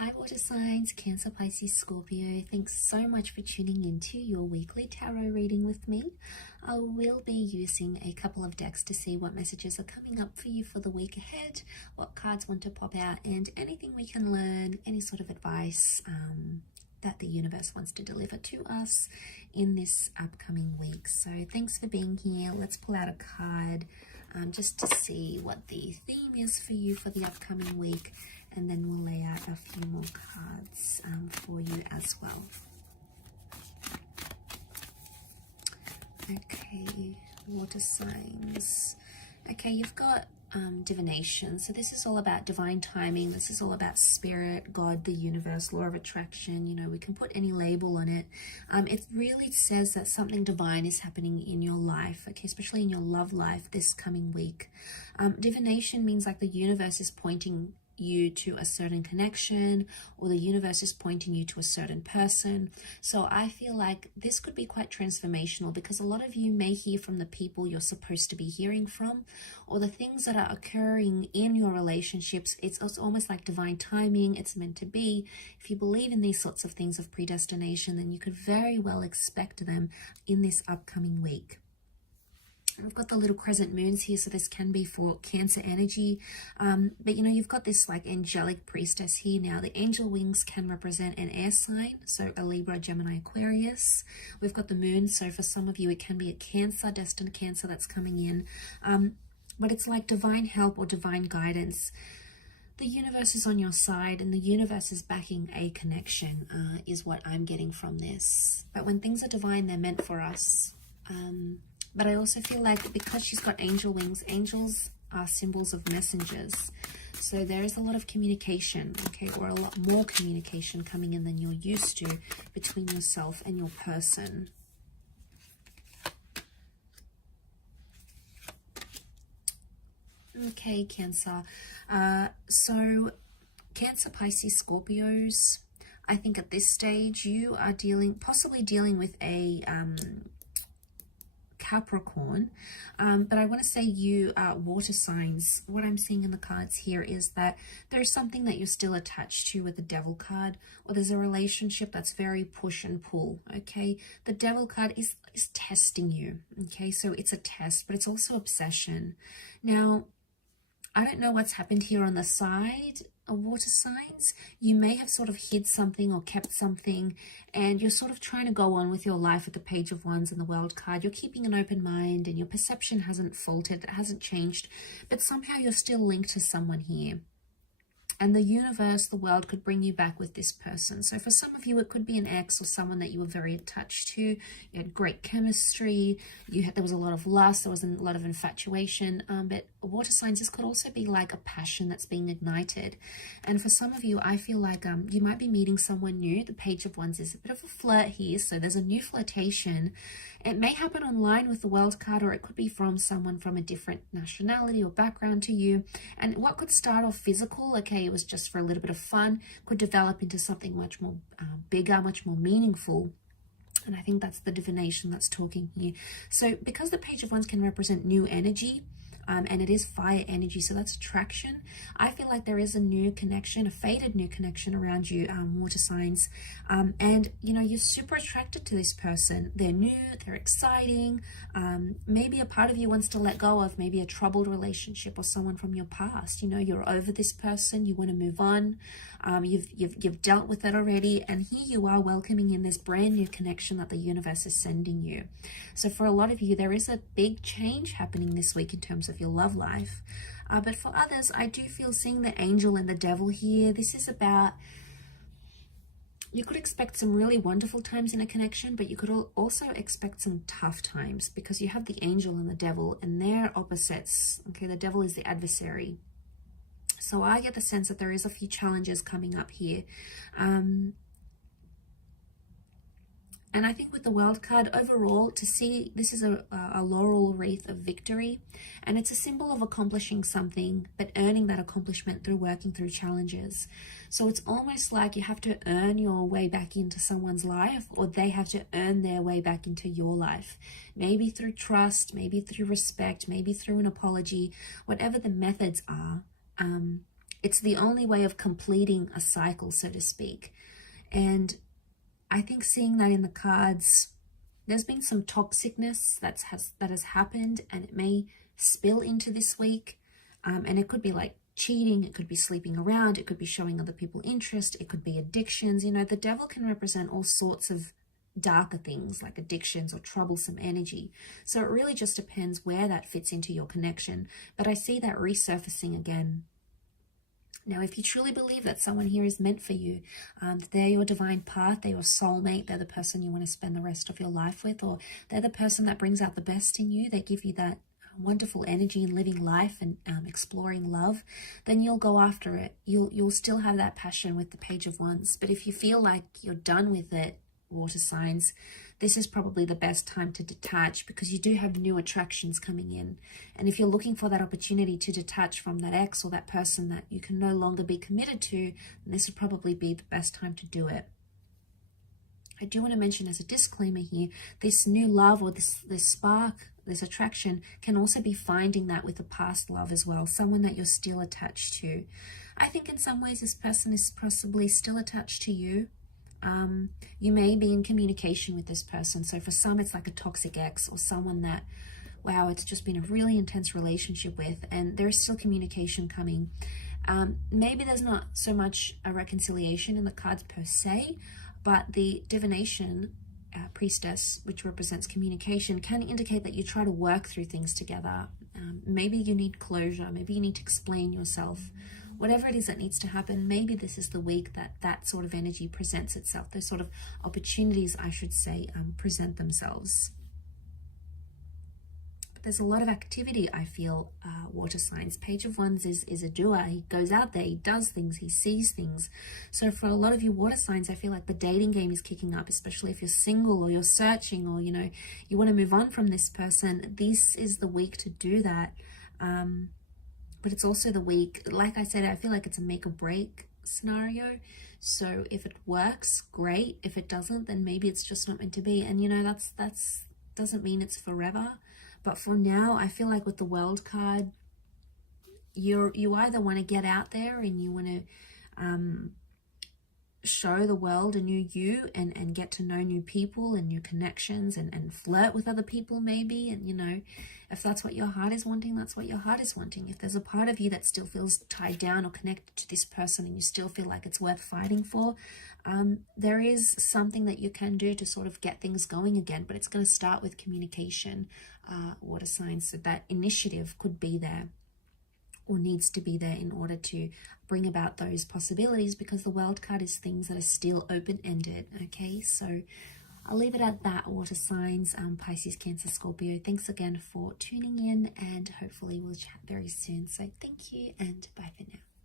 Hi water signs, Cancer, Pisces, Scorpio. Thanks so much for tuning into your weekly tarot reading with me. I will be using a couple of decks to see what messages are coming up for you for the week ahead, what cards want to pop out, and anything we can learn, any sort of advice that the universe wants to deliver to us in this upcoming week. So thanks for being here. Let's pull out a card just to see what the theme is for you for the upcoming week, and then we'll lay out a few more cards for you as well. Okay, water signs. Okay, you've got divination. So this is all about divine timing. This is all about spirit, God, the universe, law of attraction. You know, we can put any label on it. It really says that something divine is happening in your life, okay, especially in your love life this coming week. Divination means like the universe is pointing you to a certain connection, or the universe is pointing you to a certain person. So I feel like this could be quite transformational, because a lot of you may hear from the people you're supposed to be hearing from, or the things that are occurring in your relationships. It's almost like divine timing. It's meant to be. If you believe in these sorts of things of predestination, then you could very well expect them in this upcoming week. We've got the little crescent moons here, so this can be for Cancer energy. But you know, you've got this like angelic priestess here now. The angel wings can represent an air sign, so a Libra, Gemini, Aquarius. We've got the moon, so for some of you it can be a Cancer, destined Cancer that's coming in. But it's like divine help or divine guidance. The universe is on your side, and the universe is backing a connection, is what I'm getting from this. But when things are divine, they're meant for us. But I also feel like because she's got angel wings, angels are symbols of messengers. So there is a lot of communication, okay, or a lot more communication coming in than you're used to between yourself and your person. Okay, Cancer. So Cancer, Pisces, Scorpios, I think at this stage you are possibly dealing with a Capricorn, but I want to say you are water signs. What I'm seeing in the cards here is that there's something that you're still attached to with the Devil card, or there's a relationship that's very push and pull, okay? The Devil card is testing you, okay? So it's a test, but it's also obsession. Now, I don't know what's happened here on the side of water signs. You may have sort of hid something or kept something, and you're sort of trying to go on with your life with the Page of Wands and the World card. You're keeping an open mind, and your perception hasn't faltered, it hasn't changed, but somehow you're still linked to someone here. And the universe, the world, could bring you back with this person. So for some of you, it could be an ex or someone that you were very attached to. You had great chemistry. There was a lot of lust. There was a lot of infatuation. But water signs, this could also be like a passion that's being ignited. And for some of you, I feel like you might be meeting someone new. The Page of Wands is a bit of a flirt here. So there's a new flirtation. It may happen online with the World card, or it could be from someone from a different nationality or background to you. And what could start off physical, okay, it was just for a little bit of fun, could develop into something much more bigger, much more meaningful. And I think that's the divination that's talking here. So because the Page of Wands can represent new energy, and it is fire energy, so that's attraction, I feel like there is a new connection, a faded new connection around you, water signs. And you know, you're super attracted to this person. They're new, they're exciting. Maybe a part of you wants to let go of maybe a troubled relationship or someone from your past. You know, you're over this person, you want to move on. You've dealt with it already, and here you are welcoming in this brand new connection that the universe is sending you. So for a lot of you, there is a big change happening this week in terms of your love life. But for others, I do feel seeing the angel and the devil here. This is about, you could expect some really wonderful times in a connection, but you could also expect some tough times, because you have the angel and the devil, and they're opposites. Okay, the devil is the adversary. So I get the sense that there is a few challenges coming up here. And I think with the World card, overall, to see this is a laurel wreath of victory, and it's a symbol of accomplishing something, but earning that accomplishment through working through challenges. So it's almost like you have to earn your way back into someone's life, or they have to earn their way back into your life. Maybe through trust, maybe through respect, maybe through an apology, whatever the methods are. It's the only way of completing a cycle, so to speak. And I think seeing that in the cards, there's been some toxicness that has happened, and it may spill into this week. And it could be like cheating, it could be sleeping around, it could be showing other people interest, it could be addictions. You know, the devil can represent all sorts of darker things like addictions or troublesome energy. So it really just depends where that fits into your connection. But I see that resurfacing again. Now, if you truly believe that someone here is meant for you, they're your divine path, they're your soulmate, they're the person you want to spend the rest of your life with, or they're the person that brings out the best in you, they give you that wonderful energy in living life and exploring love, then you'll go after it. You'll still have that passion with the Page of Wands. But if you feel like you're done with it, water signs, this is probably the best time to detach, because you do have new attractions coming in. And if you're looking for that opportunity to detach from that ex or that person that you can no longer be committed to, then this would probably be the best time to do it. I do want to mention as a disclaimer here, this new love or this spark, this attraction can also be finding that with a past love as well, someone that you're still attached to. I think in some ways this person is possibly still attached to you. You may be in communication with this person. So for some, it's like a toxic ex or someone that, wow, it's just been a really intense relationship with, and there's still communication coming. Maybe there's not so much a reconciliation in the cards per se, but the divination priestess, which represents communication, can indicate that you try to work through things together. Maybe you need closure. Maybe you need to explain yourself. Whatever it is that needs to happen, maybe this is the week that that sort of energy presents itself. Those sort of opportunities, I should say, present themselves. But there's a lot of activity, I feel, water signs. Page of Wands is a doer. He goes out there, he does things, he sees things. So for a lot of you water signs, I feel like the dating game is kicking up, especially if you're single or you're searching, or, you know, you want to move on from this person. This is the week to do that. But it's also the week, like I said, I feel like it's a make or break scenario. So if it works, great. If it doesn't, then maybe it's just not meant to be. And, you know, that's doesn't mean it's forever. But for now, I feel like with the World card, you either want to get out there and you want to show the world a new you and get to know new people and new connections and flirt with other people maybe. And, you know, if that's what your heart is wanting, that's what your heart is wanting. If there's a part of you that still feels tied down or connected to this person and you still feel like it's worth fighting for, there is something that you can do to sort of get things going again. But it's going to start with communication, water signs. So that initiative could be there, or needs to be there, in order to bring about those possibilities, because the World card is things that are still open-ended. Okay, so I'll leave it at that, water signs, Pisces, Cancer, Scorpio. Thanks again for tuning in, and hopefully we'll chat very soon. So thank you, and bye for now.